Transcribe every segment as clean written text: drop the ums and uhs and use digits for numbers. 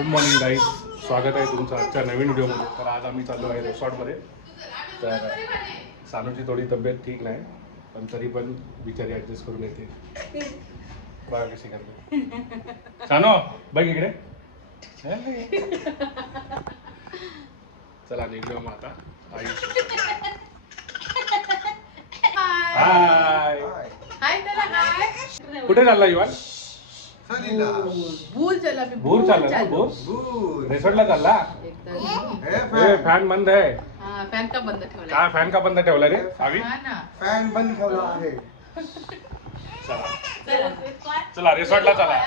Good morning guys, स्वागत आहे तुमचं आजच्या नवीन व्हिडिओमध्ये. तर आज आम्ही चाललो आहे रिसॉर्टमध्ये. तर सानूची थोडी तब्येत ठीक नाही, पण तरी पण बिचारी ॲडजस्ट करून येते. बघा कशी करते. सानू बघ इकडे. चला निघलो मग आता. हाय कुठे चालला युवान? भूल चालला ना भूल रिसॉर्टला चालला. फॅन बंद आहे. फॅन का बंद ठेवला? काय फॅन का बंद ठेवला रे आवी? फॅन बंद ठेवला आहे. चला रिसॉर्टला चला.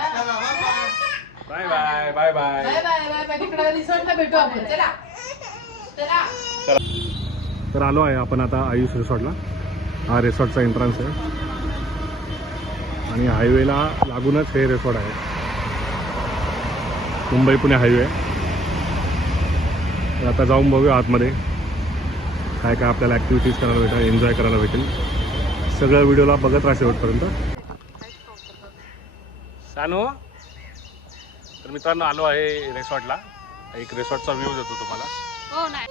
Bye bye bye bye. Bye bye bye bye. तिकडे रिसॉर्टला भेटू आपण. चला चला. तर आलो आहे आपण आता आयुष रिसॉर्टला. हा रिसॉर्टचा एंट्रन्स आहे आणि हायवेला लागूनच हे रिसॉर्ट आहे. मुंबई पुणे हायवे. तर आता जाऊन बघूया आतमध्ये काय काय आपल्याला ॲक्टिव्हिटीज करायला भेटेल, एन्जॉय करायला भेटेल. सगळं व्हिडिओला बघत राहा शेवटपर्यंत. सानू, तर मित्रांनो आलो आहे रिसॉर्टला. एक रिसॉर्टचा व्ह्यू देतो तुम्हाला. हो नाही.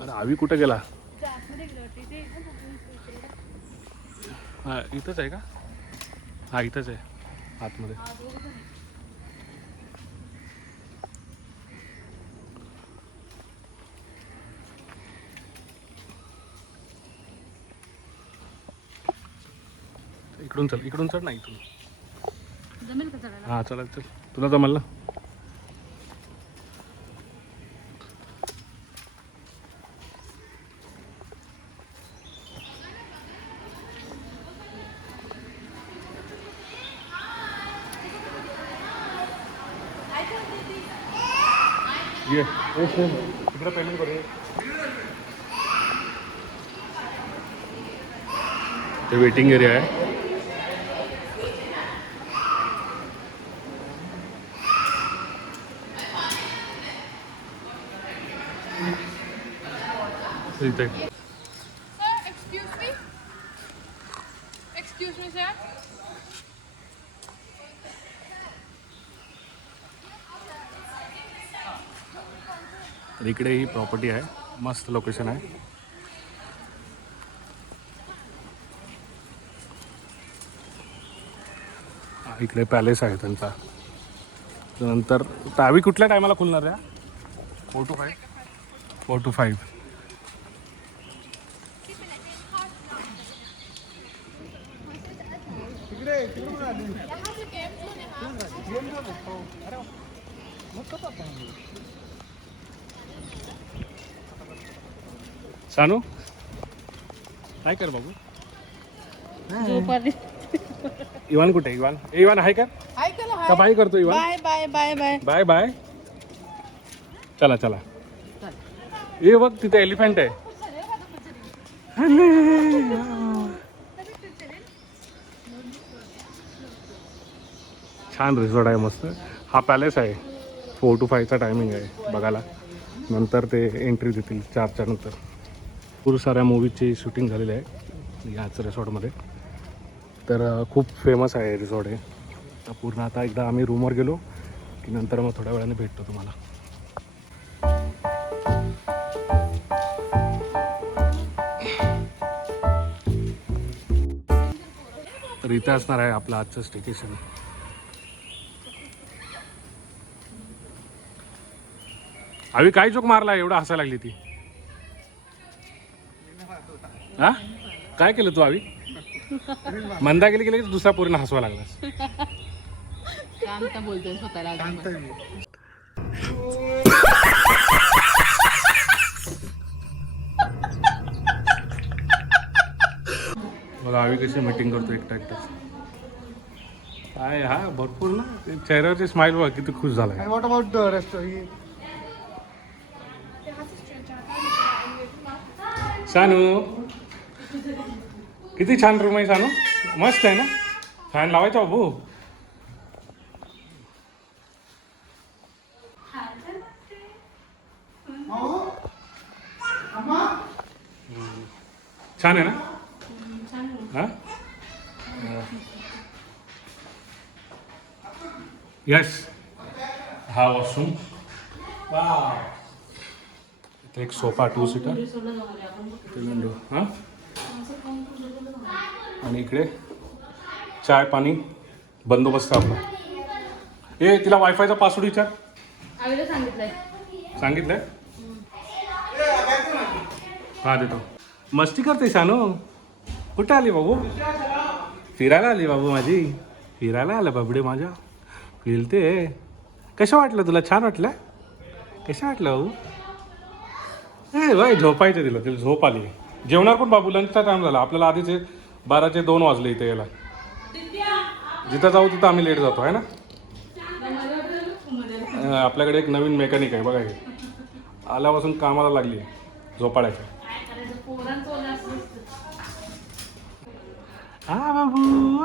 अरे आवी कुठे गेला? हा इथंच आहे का? हा इथंच आहे आतमध्ये. इकडून चल, इकडून चढ ना, इथून जमेल का चढायला? हा चला चल, तुला जमल ना. ये तिकडे पेमेंट करूया. ते वेटिंग एरिया आहे. इथे Excuse me, sir. तर इकडे ही प्रॉपर्टी आहे. मस्त लोकेशन आहे. इकडे पॅलेस आहे त्यांचा. त्यानंतर तावी कुठल्या टायमाला खुलणार आहे? 4 to 5. 4 to 5. सानू काय कर बाबू? इवान कुठे? इवान इवान आहे का? हाय केलं का बाय करतो Ivan? Bye bye bye bye. Bye bye. चला चला. ये बघ तिथे एलिफंट आहे. छान रिसॉर्ट आहे मस्त. हा पॅलेस आहे. 4 to 5चा टायमिंग आहे बघायला. नंतर ते एंट्री देतील 4च्या नंतर. खूप साऱ्या मूवीजची शूटिंग झालेली आहे याच रिसॉर्टमध्ये. तर खूप फेमस आहे रिसॉर्ट हे. तर पूर्ण आता एकदा आम्ही रूमवर गेलो की नंतर मग थोड्या वेळाने भेटतो तुम्हाला. तर इथे असणार आहे आपलं आजचं स्टेकेशन. आवी काय जोक मारला एवढा हसायला लागली ती? हा काय केलं तू आवी? मंदा गेली की लगेच दुसरा पूर्ण हसवा लागलास. शांत बोलतोय स्वतःला. बघा आवी कशी मीटिंग करतो एकटा एकटाच. काय हा भरपूर ना चेहऱ्यावरची स्माइल बघा किती खुश झालाय. What about the restaurant? Sanu किती छान रूम आहे सानू. मस्त आहे ना. फॅन लावायचा बाबू. छान आहे ना हा यस हा वॉशरूम इथे एक सोफा 2 सीटर हां आणि इकडे चाय पाणी बंदोबस्त आपला ए तिला वायफायचा पासवर्ड विचार सांगितलंय हा देतो मस्ती करते शानू कुठे आली बाबू फिरायला आली बाबू माझी फिरायला आलं बाबडे माझ्या फिरते कसं वाटलं तुला छान वाटलं कसं वाटलं बाबू ए बाय झोपायचं तिला झोप आली जेवणार पण बाबू लंचचा टाइम झाला आपल्याला आधीच 12चे 2 वाजले इथे यायला जिथं जाऊ तिथं आम्ही लेट जातो आहे ना आपल्याकडे एक नवीन मेकॅनिक आहे बघा हे आल्यापासून कामाला लागली झोपाळ्याच्या हा बाबू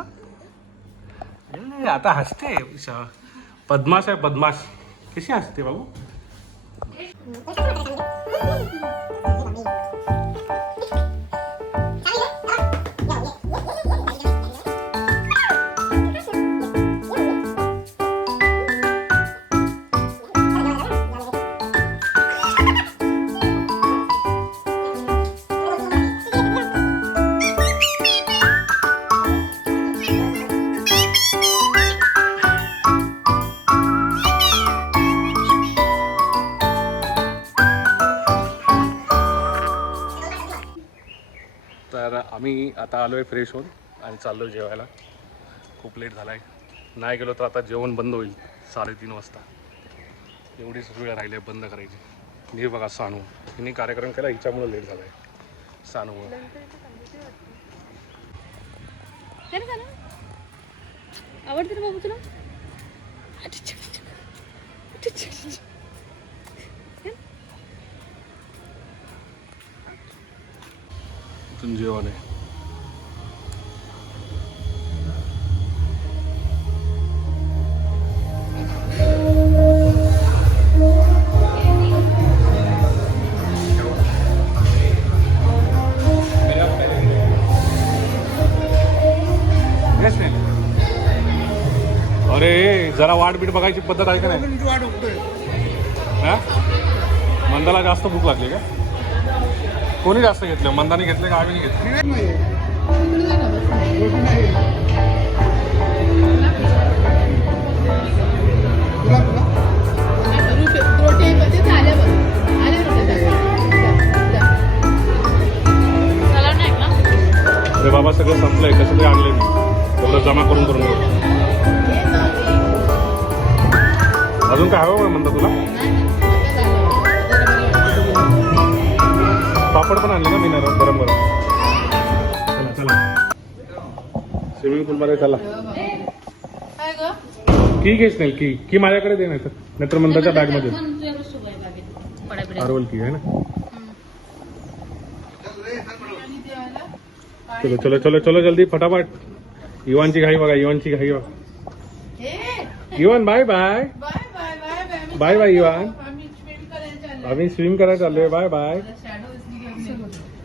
आता हसते पद्मास आहे पद्मास कशी हसते बाबू तर आम्ही आता आलो आहे फ्रेश होऊन आणि चाललो जेवायला खूप लेट झाला आहे नाही गेलो तर आता जेवण बंद होईल 3:30 वाजता एवढीच वेळ राहिली आहे बंद करायची हे बघा सानू हिने कार्यक्रम केला हिच्यामुळे लेट झाला आहे सानूमुळे आवडते बाबू तुला इथून जेवण आहे अरे जरा वाट बीट बघायची पद्धत आहे का नाही हा मंदाला जास्त भूक लागली का कोणी जास्त घेतलं मंदाने घेतले का आम्ही घेतले अरे बाबा सगळं संपलंय कसं ते आणलंय मी तेवढं जमा करून करून अजून काय हवं म्हणता तुला पापड पण आणले ना मी गरम गरम चला चला स्विमिंग पूल मध्ये चला की घेच नाही की माझ्याकडे दे नाहीतर मंदाच्या बॅग मध्ये अरवल की आहे ना चलो चलो चलो चलो जल्दी फटाफट युवांची घाई बघा युवांची घाई बघा युवान बाय बाय बाय बाय युवान आम्ही स्विम करायला चाललोय बाय बाय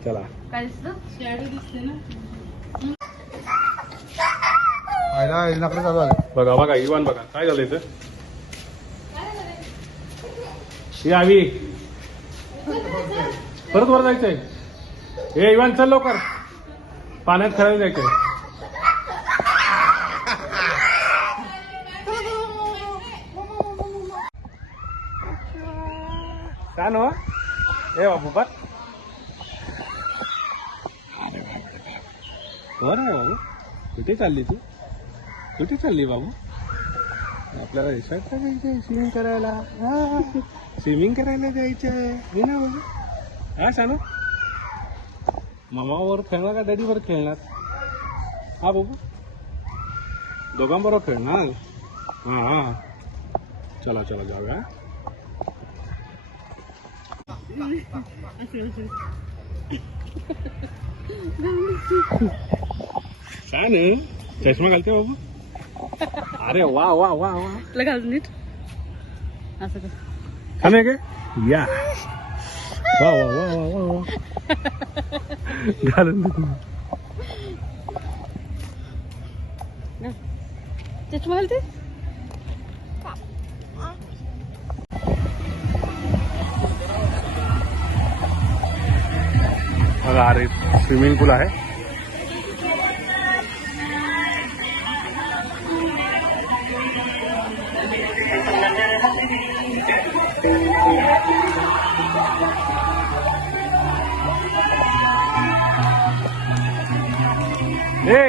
चला बघा बघा इवान बघा काय झालं इथं ही आवी परत वर जायचंय हे इवान चल लवकर पाण्यात खेळायला जायचंय काय ना ए बाबू पण बरं आहे बाबू कुठे चालली तू कुठे चालली बाबू आपल्याला रिसॉर्टला जायचंय स्विमिंग करायला स्विमिंग करायला जायचंय हे ना बाबू हा सांग मामावर खेळणार का डॅडीवर खेळणार हा बाबू दोघांबरोबर खेळणार हां हां चला चला जाऊया छान चष्मा घालते बाबू अरे वा वा वा वा घाल नीट असं छान आहे का या वा वा वा वा वा घालून देत नाही. चष्मा घालते. बघा अरे स्विमिंग पूल आहे.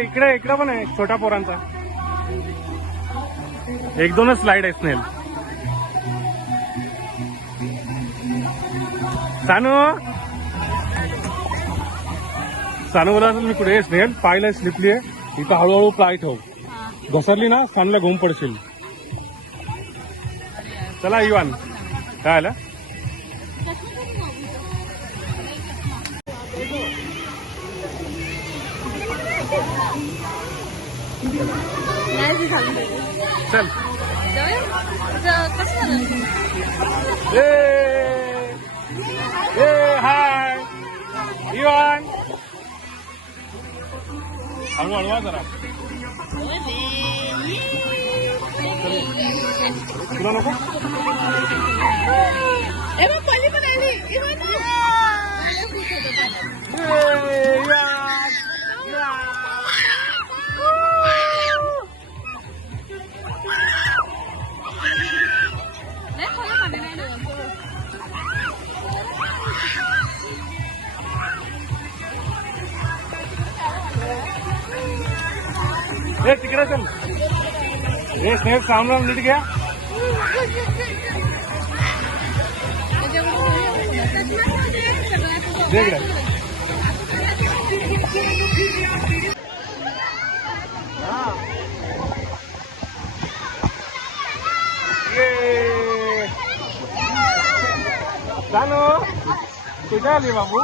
इकडे इकडे पण आहे छोट्या पोरांचा. एक दोनच स्लाइड आहे स्नेल. सानू बोला मी कुठे स्नेल पायला स्लिपली आहे इथं हळूहळू पाय ठेव. घसरली ना सानूला घुम पडशील. चला इवान काय आलं. चल हाय इवान. हळू हळवा जरा. तुला नको. पहिली पण आली. तिकडे चल. हे स्नेह सामना नीट घ्या. जानो कुठे आली बाबू.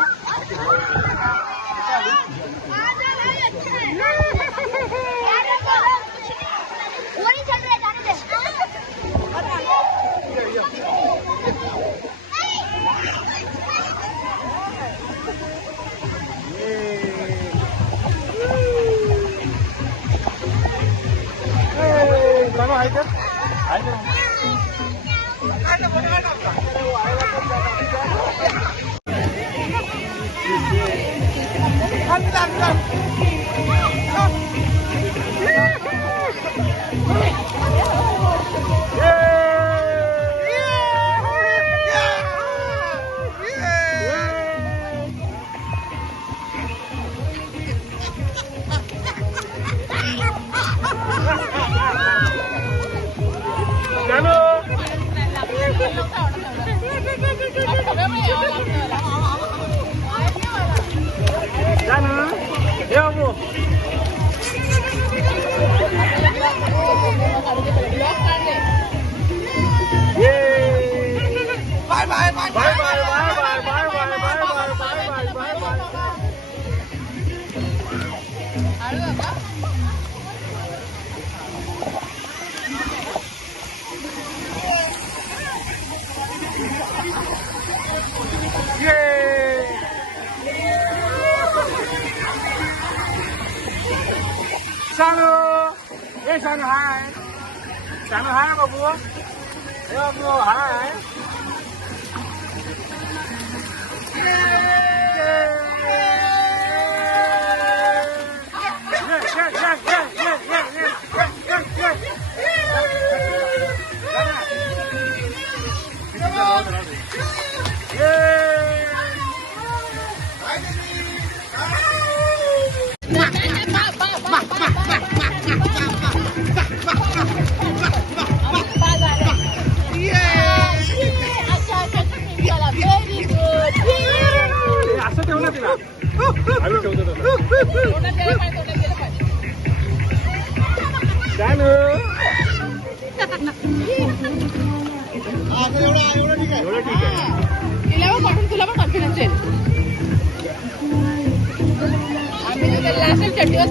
Sanu, hey Sanu, hi. Sanu, hi, babu. Hey, babu, hi. तुला पण कॉन्फिडन्स येईल. आम्ही असेल चड्डीवर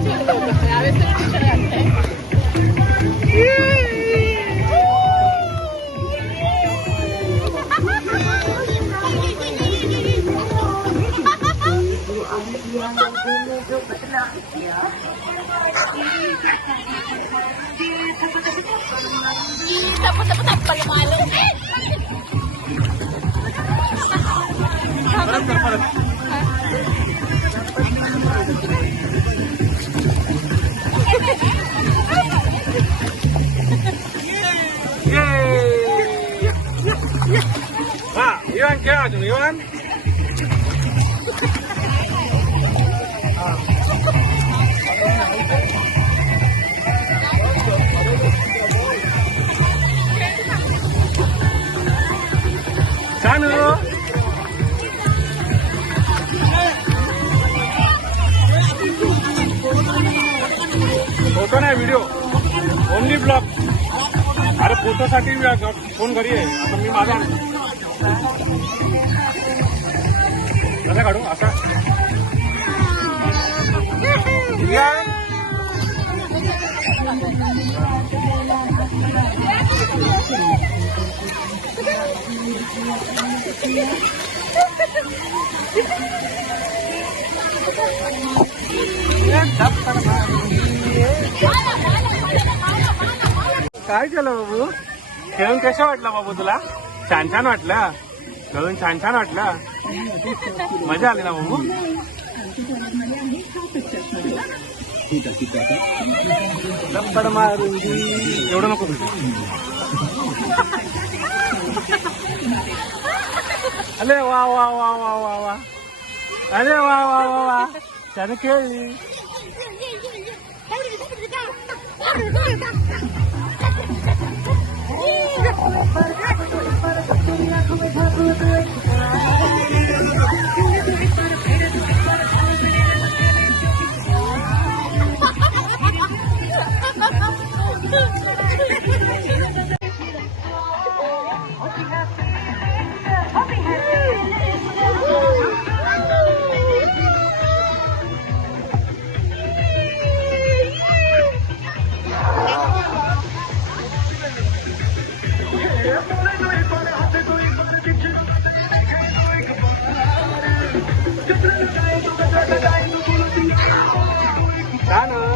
हा इवान खेळ अजून इवान छान फोटो नाही व्हिडिओ ओनली ब्लॉग अरे फोटोसाठी फोन घरी आहे आता मी माझा कसा काढू असा काय केलं बाबू खेळून कसं वाटलं बाबू तुला छान छान वाटलं खेळून छान छान वाटलं मजा आली ना बाबू लपड मारून एवढं नको अरे वा वा वा वा वा वा अरे वा वा वा वा त्याने खेळली छान